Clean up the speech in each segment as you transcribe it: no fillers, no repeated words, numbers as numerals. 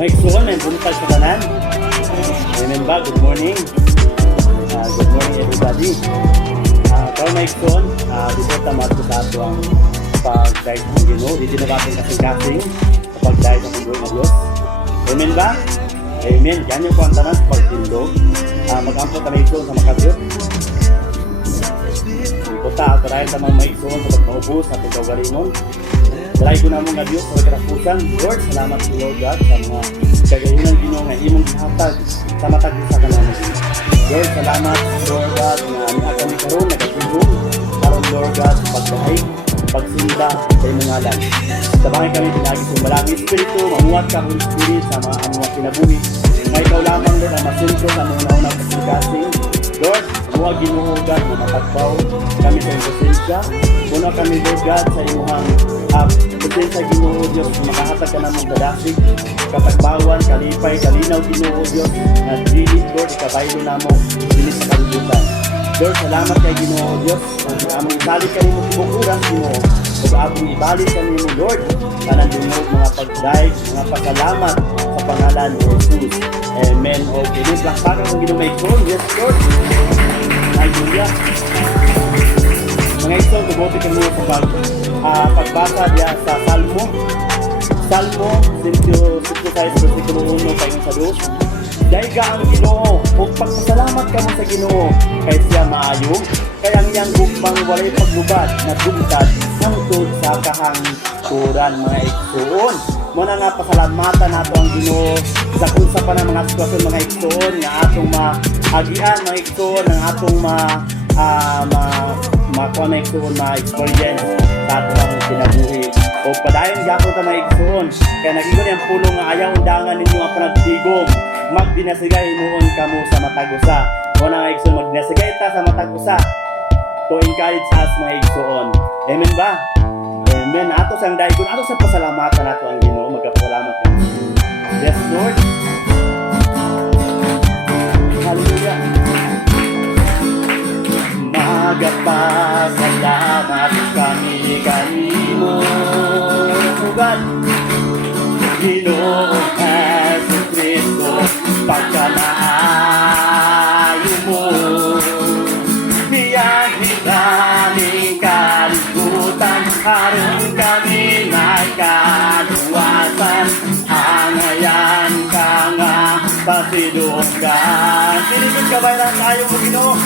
Mga igsoon, may buntag sa tanan. Amen ba? Good morning. Good morning everybody. Para mga igsoon, dito tamat ko sa ato ang pag-dive ng Ginoo. Dito na natin kasing-kasing sa pag-dive ng Panginoon ng Diyos. Amen ba? Amen. Yan yung kuwang tanan sa pagtindog. Mag-ampot na igsoon sa makabiyot. Puta, tarayan sa mga igsoon sa pagpaubos sa pagkagalimon. Dalay ko na mga Diyos sa karapusan. Lord, salamat sa Lord God sa mga kagayon ng Ginoo nga imong gihatag sa matag sa kananan. Lord, salamat Lord God nga niya kami karon nagatulong aron Lord God pagdahay, pagsinda sa imong ngalan. Tabangan kami pinagi sa maraming espiritu, mamuhat ka Holy Spirit sa mga among kinabuhi. Nga ikaw lamang Lord ang masentro sa mga naunang kasing. Lord, huwag Ginoo God na matagbaw kami sa iyong presensya. Puno kami Lord God sa iyong presensya Ginoo Diyos na makahatag ka namang kadasig, katagbawan, kalipay, kalinaw Ginoo Diyos na dili Lord, ikabaylo na mo dinis sa kalibutan. Lord, salamat kay Ginoo Diyos na among ibalik ka nimo tibok oras Ginoo ug among ibalik ka nimo Lord kanang dungog mga pagdaig, mga pasalamat sa pangalan ni Jesus. Amen. O kinis laksakan ng Ginoo may son. Yes Lord. Hallelujah. Mga igsoon, tubuti ka muna sa pagbasa diya sa Salmo 106 versikulo 1 paingon sa 2. Daiga ang Ginoo ug pagpasalamat ka mo sa Ginoo kay siya maayo kay ang iyang gugmang walay paglubad na buntag hangtod sa kahangturan. Mga igsoon, muna nga pasalamatan nato ang Ginoo sa kung sa pa ng mga sitwasyon mga igsoon nga atong maagian mga igsoon ang atong ma-experience sa atong kinabuhi. O padayon gyapon ta mga igsoon kaya nag-ingon ang pulong nga ayaw undangan ninyo ang panagtigom magdinasigay hinuon kamo sa matagusa. Muna nga igsoon, magdinasigay ta sa matagusa to encourage us mga igsoon. Amen ba? Amen. Ato sang dayon, ato sa pasalamatan nato ang Ginoo, magpasalamat ka. Yes Lord. Hallelujah. Magpasalamat kami kanimo, God. Ginoo Jesucristo, pagkamaayo mo. Biyahe kami kalibutan, harong kami nagkaluwasan. Angayan ka nga, pasidunggan. Sinigit ka ba lang tayo mo Ginoo?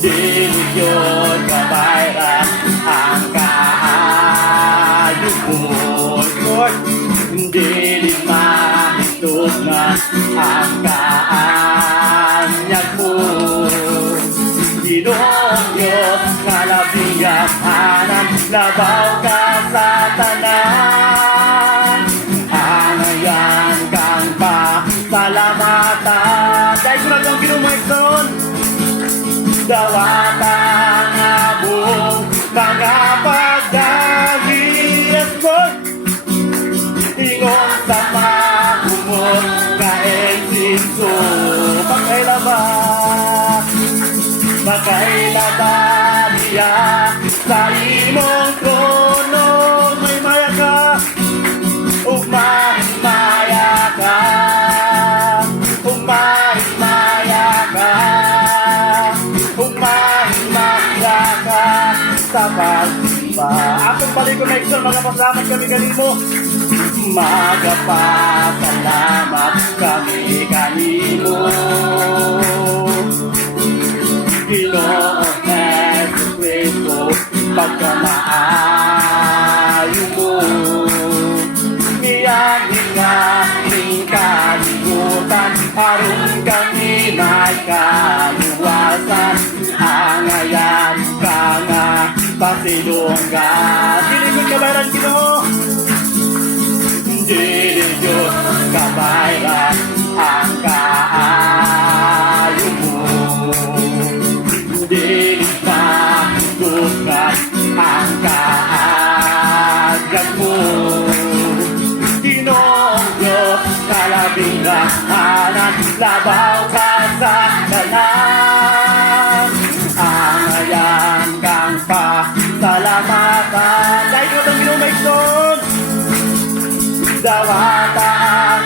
Dili yun kabayran ang kaayo mo, Lord. Dili mahitog na ang kaanyag mo. Ginoong Diyos kalabing yahanan, labaw ka sa tanan. Angayan kang pasalamatan. Dahil ko na itong ginumaigson dawatan nga buong mga pagdahiyas mo. Ingon sa mahumon kaensinso. Pagkailaba niya sa imong trono. May maya ka ug mahimaya ka, ug mahimaya ka, sa pagsimba. Atong palikon na igsoon, magpasalamat kami kanimo. Magpasalamat kami kanimo. Ginoo Jesucristo, pagkamaayo mo. Miyahin nga ning kalibutan, harong kami nagkaluwasan. Angayan ka nga, pasidunggan. Diligod kabayran Ginoo, dili Diyos kabayran ang kaayo mo. Dili mahitugan ang kaagad mo. Ginoong Diyos kalabing yahanan, labaw ka sa tanan. Angayan kang pasalamatan. Dahil ko itong Ginoo may son, dawatan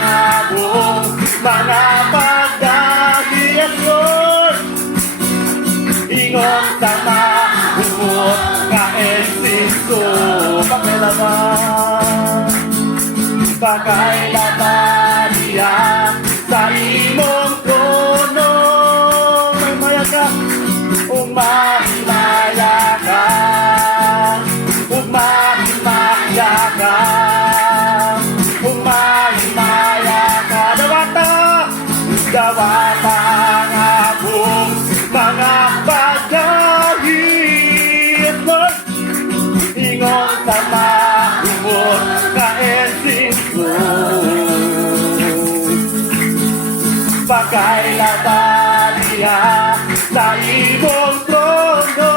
makailaban niya sa imong trono.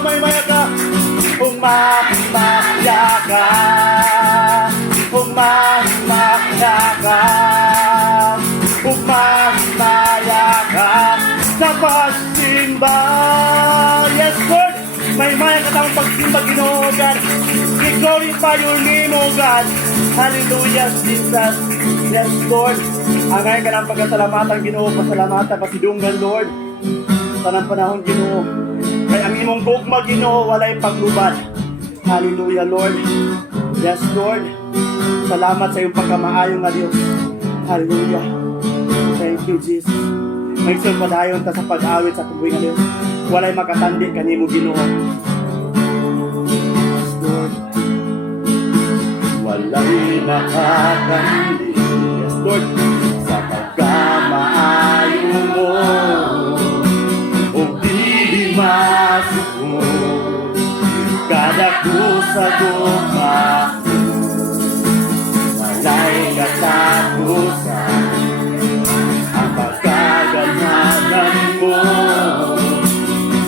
May maya ka, umahimaya ka, umahimaya ka, umahimaya ka sa pagsimba. Yes, Lord, may maya ka tayong pagsimba, Ginoo God. We glorify your name, O God. Hallelujah, Jesus. Yes, Lord. Ang ngayon ka ng pagkasalamatan, Ginoo, pasalamatan, pasidunggan, Lord. Sa ng panahon, Ginoo. Kaya ang imong gugma, Ginoo, walay paglubad. Hallelujah, Lord. Yes, Lord. Salamat sa iyong pagkamaayong na Diyos. Hallelujah. Thank you, Jesus. May padayon ta sa pag-awit sa tubuhay nga Diyos. Walay makatandi kanimo, Ginoo. Yes, Lord. Walay makatandi. Yes, Lord. Sa pagkamaayo mo, o di masuko, kada kusa guma, walay katapusan, ang pagkaganahan mo,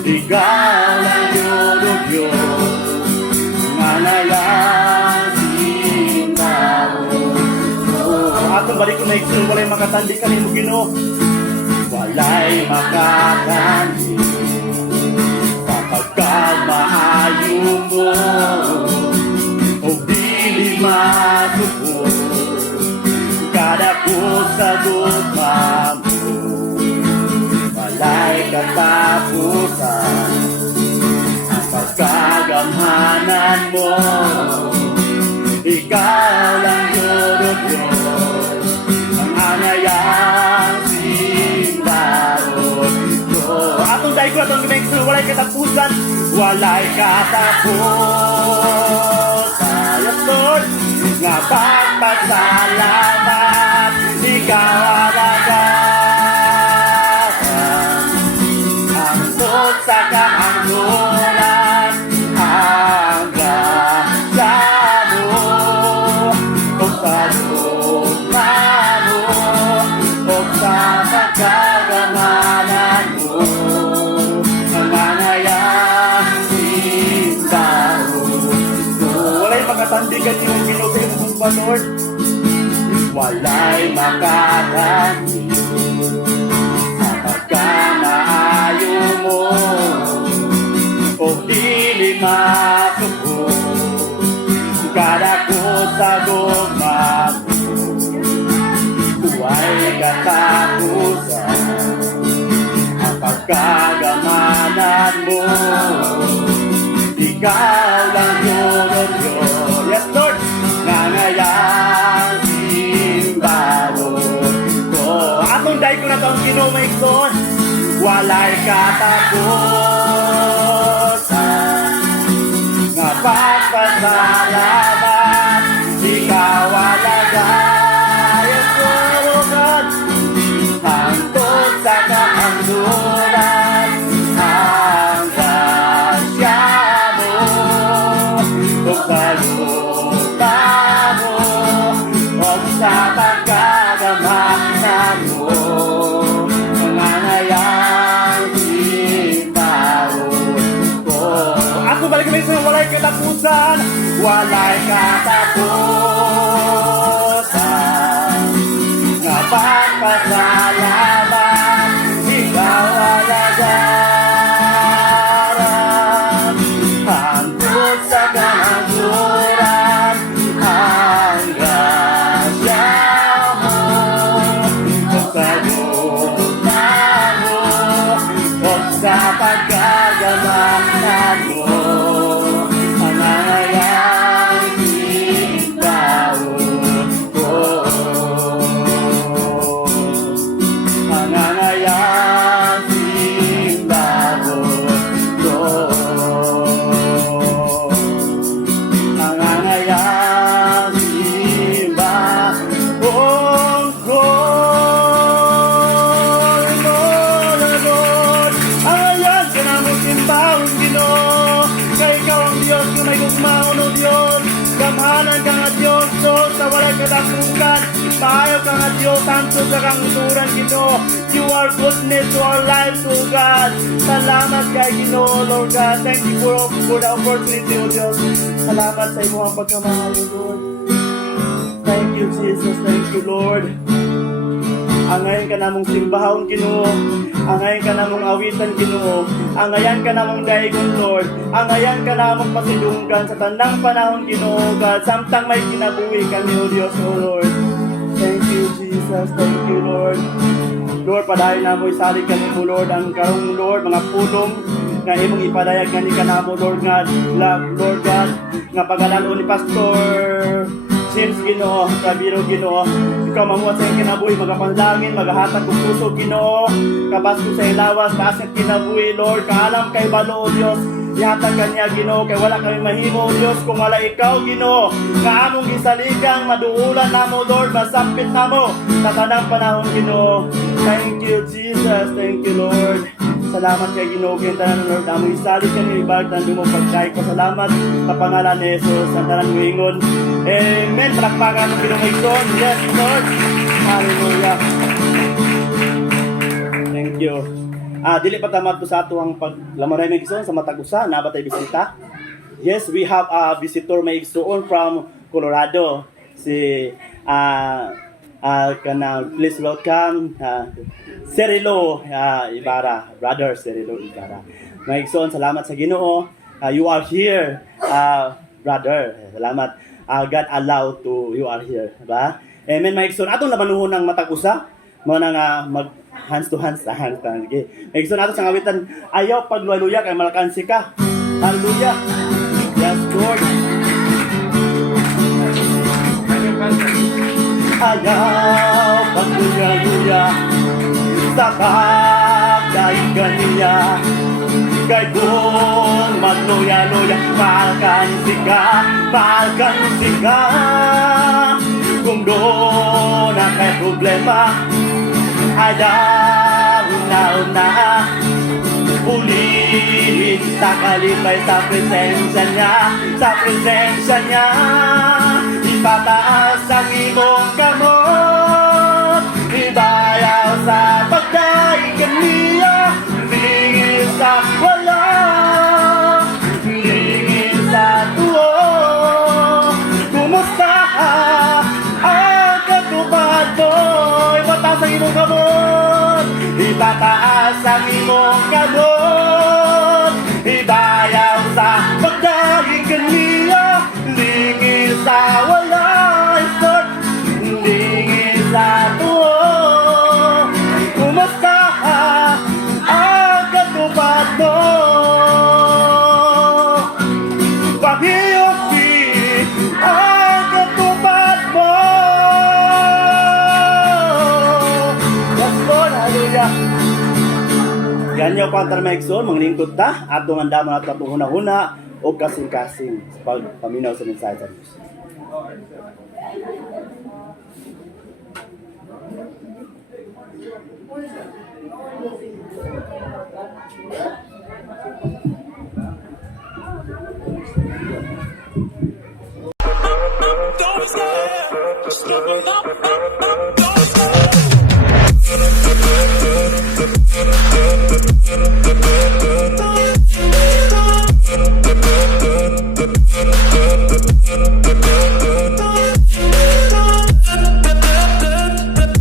ikaw ang Diyos, manalangin tao. Atong balik ko na iksun, walay makatandi kanimo, Ginoo. Walay makatandi sa pagkamaayo mo, o dili masuko, kada pusa gugma mo, walay katapusan, ang pagkagamhanan mo, ikaw lang Diyos, ang anayang simbaron ko. Atong daig ko, atong gimekso, walay katapusan, walay katapusan. Yes, Lord, nga pagpasalamat, ikaw alagaran, ang tog sa kahanggulan, hanggang sa mo, o sa luma mo, o sa pagkagamanan mo, ang manayang simbaron ko. Walay makatandigan yung ginutin mong ba, Lord? Walay makatandi sa pagkamaayo mo, o dili masuko, kada kusa gugma mo, huwag katapusan, ang pagkagamanan mo, ikaw lang Diyos. Yes, Lord, ngangayang simbaron ko. Atong daig ko na itong ginumaikson, walay katapusan, nga pagpasalamat, ikaw alagay. Yes, Lord, hangtod sa kahanggulan, hanggang siya mo, o sa lupa mo, o sa pagkagamanan mo, manganayang simbaron ko. Ako balik kami sa walay katapusan, walay katapusan, nga pagpasalamat, ikaw alagaran, hangtod sa kahanggulan, hanggang siya mo, o sa luma mo, o sa pagkagamanan mo, ang nangayang simbaron ko. Ang nangayang simbaron ko. Ang nangayang simbaron ko. Lord, ayan ka na mo simbahon, Ginoo. Kay ikaw ang Diyos, kung may gugmaon o Diyos, gamhanan ka nga Diyos, so sa walay katapusan, maayo ka nga Diyos, santo sa kanguturan, Ginoo. You are goodness to our lives, O God. Salamat kay Ginoo, Lord God. Thank you for the opportunity, O Diyos. Salamat sa iyong pagkamahal, O Lord. Thank you, Jesus. Thank you, Lord. Angayon ka namong simbahon, Ginoo. Angayon ka namong awitan, Ginoo. Angayan ka namong daigon, Lord. Angayan ka namong pasidunggan sa tandang panahon, Ginoo, God. Samtang may kinabuhi kami, O Diyos, O Lord. Thank you, Jesus. Thank you, Lord. Lord, padayon na mo isalig kami mo, Lord. Ang karong, Lord, mga pulong nga imong ipadayag nga ni ka na mo, Lord God. Lord God, nga pagalalo ni Pastor James, Ginoo, kabiro, Ginoo. Ikaw mamuhat sa iyong kinabuhi, magapanlangin, magahatag kong puso, Ginoo. Kabasko sa ilawas, taas ng kinabuhi, Lord. Kaalam kay balo, O Diyos. Ihatag ka niya, Ginoo, kay wala kami mahimo, O Diyos, kung wala ikaw, Ginoo. Kaamong isaligang, maduulan na mo, Lord, masampit na mo sa tanang panahon, Ginoo. Thank you, Jesus. Thank you, Lord. Salamat kay Ginoo, kay tanan, Lord. Among isalig ka ni ibag, tando mo pagkay ko. Salamat sa pangalan ni Jesus, ang tanan mo ingon. Amen. Palakpakan ng Ginoo. Yes, Lord. Hallelujah. Thank you. Dili pa tamat po sa ato ang paglamoray may igsoon sa matag usa na ba tay bisita? Yes, we have a visitor may igsoon from Colorado. Si please welcome Cirilo Ibarra, brother Cirilo Ibarra. May igsoon, salamat sa Ginoo. You are here, brother. Salamat. God allow to you are here, ba? Amen. May igsoon atong labanuhon ng matag usa mo nang mag hands to hands. Okay. Igsoon ato sa ngawitan, ayaw pagluya kay malakansi ka. Hallelujah. Yes, Lord. Ayaw pagluya sa kagaigan niya. Kay kung magluya-luya, malkansi ka. Kung doon na kay problema, una ulihin sa kalipay sa presensya niya, ipataas ang imong kamot, ibayaw sa pagdaigan niya, lingin sa wala, lingin sa tuo. Kumusta ang katupad mo, ipataas ang imong kamot, ipataas ang imong kamot, ibayaw sa pagdaigan niya, lingin sa wala, lingin sa tuo. Kumusta ang katupad mo, pag-iupi ang katupad mo. Yes, Lord, hallelujah. Ganyaw pantar maigsoon, manglingkod ta, atong andaman at atong huna-huna o kasing-kasing sa pagpaminaw sa mensahe sa Diyos. Don't be scared, just look up.